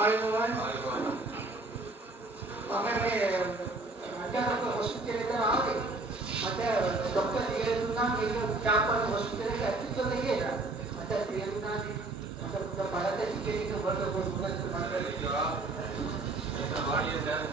ආයුබෝවන්. මම මේ අජානක හොස්පිටල් එකට ආවේ. මට ડોක්ටර් කියනවා මේක චාපල් හොස්පිටල් එකේ ඇතුළත කියලා. මට තේරුණා මට බලද ටිකේක වලට මොකද මට කිව්වා. ඒක වාඩියෙන් දැන්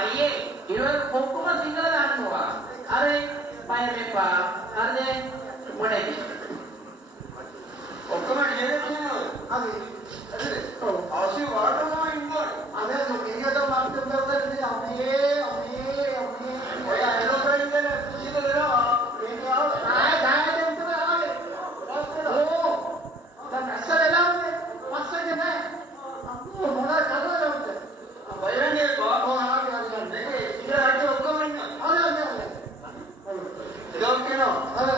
අයියේ ඉරවල කොක්කම සිංහල දන්නවා अरे पाय पा अरे मोडे ඔක්කොම ඩියරේ अभी तो आशी वाटो इंगो अबे तो मेरे तो मास्टर करते थे अमे ඔය एरोप्लेन ඉඳලා කුසියට දෙනවා ඒක ආව काय दिन से आए ओ दा नसर एलावे मस्त के मैं वो मोड़ा करो जाते වයරන්නේ කො ओ आ गया මේකේ ඉඳලා රටේ ඔක්කොම ඉන්නවා ඒක කියනවා अरे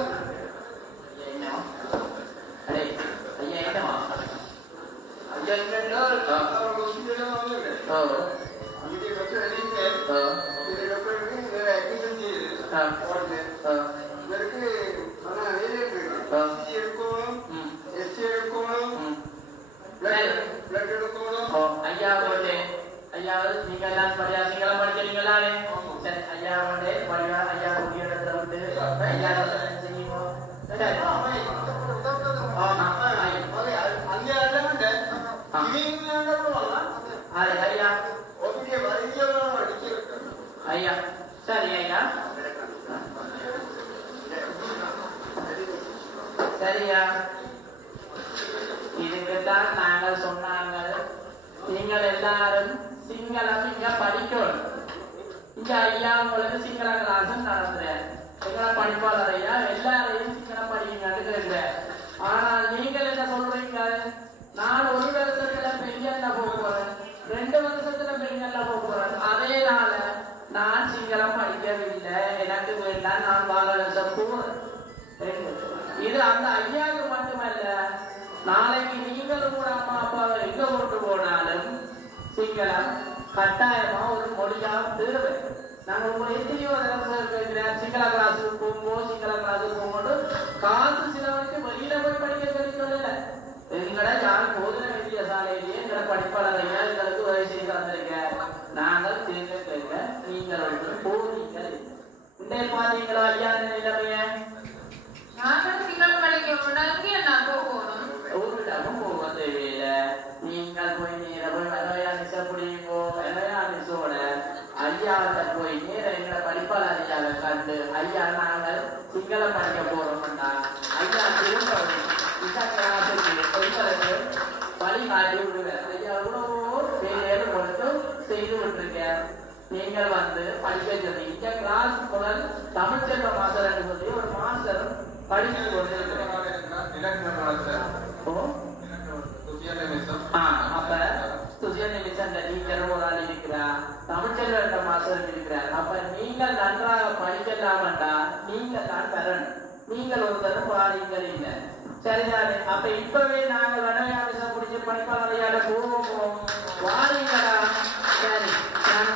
अरे भैया एकदम අයියා ඉන්නද තාම කුසියට යනවා ओ අනිත් ડોක්ටර් එලින්නේ ओ අපේ ડોක්ටර් නේ ඇඩ්මිෂන් ചെയ്തു हाँ ഓർഡർ ओ ഇവർക്ക് അനാ വേറെ സി എടുക്കണം എസ് എടുക്കണം ബ്ലഡ് എടുക്കണം ओ अय्या बोले अय्या निकला पड़िया सिंगला पड़ के निकला रे चल अय्या बोले पड़िया अय्या बोलिए रद्द होते अय्या सही हो चल അതെ അല്ലേ അല്ലാണ്ട് ഇവിടെയുള്ളവ अरे अय्या ഒന്നിനെ വലിയവരാണ് അടിക്കുന്നത് अय्या चल अय्या சரியா இதுக்குத்தான் நாங்கள் சொன்னாங்க நீங்கள் எல்லாரும் சிங்களம் இங்க படிக்கணும் இங்க ஐயா உங்களுக்கு சிங்கள கிளாஸ் நடத்துறேன் சிங்கள படிப்பாளர் ஐயா எல்லாரையும் சிங்களம் படிக்கணும்னு கேட்கிறேன் ஆனால் நீங்கள் என்ன சொல்றீங்க நான் ஒரு வருஷத்துல பெரியல்ல போக போறேன் 2 வருஷத்துல பெரியல்ல போக போறேன் அதேனால நான் சிங்களம் படிக்கவில்லை எனக்கு வேண்டாம் நான் பாலகசம் போறேன் இது அந்த ஐயாவுக்கு மட்டுமல்ல நாளைக்கு நீங்களும் கூட அம்மா அப்பாவை எங்க கொண்டு போனாலும் சிங்களம் கட்டாயமா ஒரு மொழியா தேவை நாங்க உங்களை எத்தனையோ கேட்கிறேன் சிங்கள கிளாஸுக்கு போகும்போது சிங்கள கிளாஸுக்கு போகும்போது காசு சிலவருக்கு வெளியில போய் படிக்க சொல்லி சொல்லல எங்கட யார் போதனை வைத்திய சாலையிலேயே எங்களை படிப்பாளர் ஐயா எங்களுக்கு உதவி செய்து தந்திருக்க நாங்கள் தேர்ந்து கேட்க நீங்கள் வந்து போறீங்க இன்றைய பாத்தீங்களா ஐயா நிலைமைய நாங்கள் சிங்களம் படிக்க உடனே நான் போகணும் ஊரிடமும் போக தேவையில்ல நீங்கள் போய் நேர போய் வரையா நிச புடியுங்கோ வரையா நிசோட ஐயாவிட்ட போய் நேர எங்களை படிப்பாளர் ஐயாவை கண்டு ஐயா நாங்கள் சிங்களம் படிக்க போறோம்டா ஐயா திரும்ப இந்த கிளாஸுக்கு உங்களுக்கு வழிகாட்டி விடுவேன் ஐயா எவ்வளவோ பேரு கொடுத்து செய்து விட்டுருக்கேன் நீங்கள் வந்து படிக்க சொல்லி இந்த கிளாஸ் முதல் தமிழ்ச்செல்வ மாஸ்டர் சொல்லி ஒரு மாஸ்டர் படித்து கொண்டிருக்கிறேன் அப்ப சுஜியன் நிமிஷம் டீச்சர் ஒரு ஆள் இருக்கிறார் தமிழ்ச்செல்வ மாஸ்டர் இருக்கிறார் அப்ப நீங்கள் நன்றாக படிக்கலாமண்டா நீங்க தான் பெறணும் நீங்கள் ஒருத்தரும் பாடிங்கள் இல்லை சரிதானே அப்ப இப்பவே நாங்கள் வடவையாபிசம் பிடிச்ச படிப்பாளையால போவோம் வாரீங்களா சரி நான்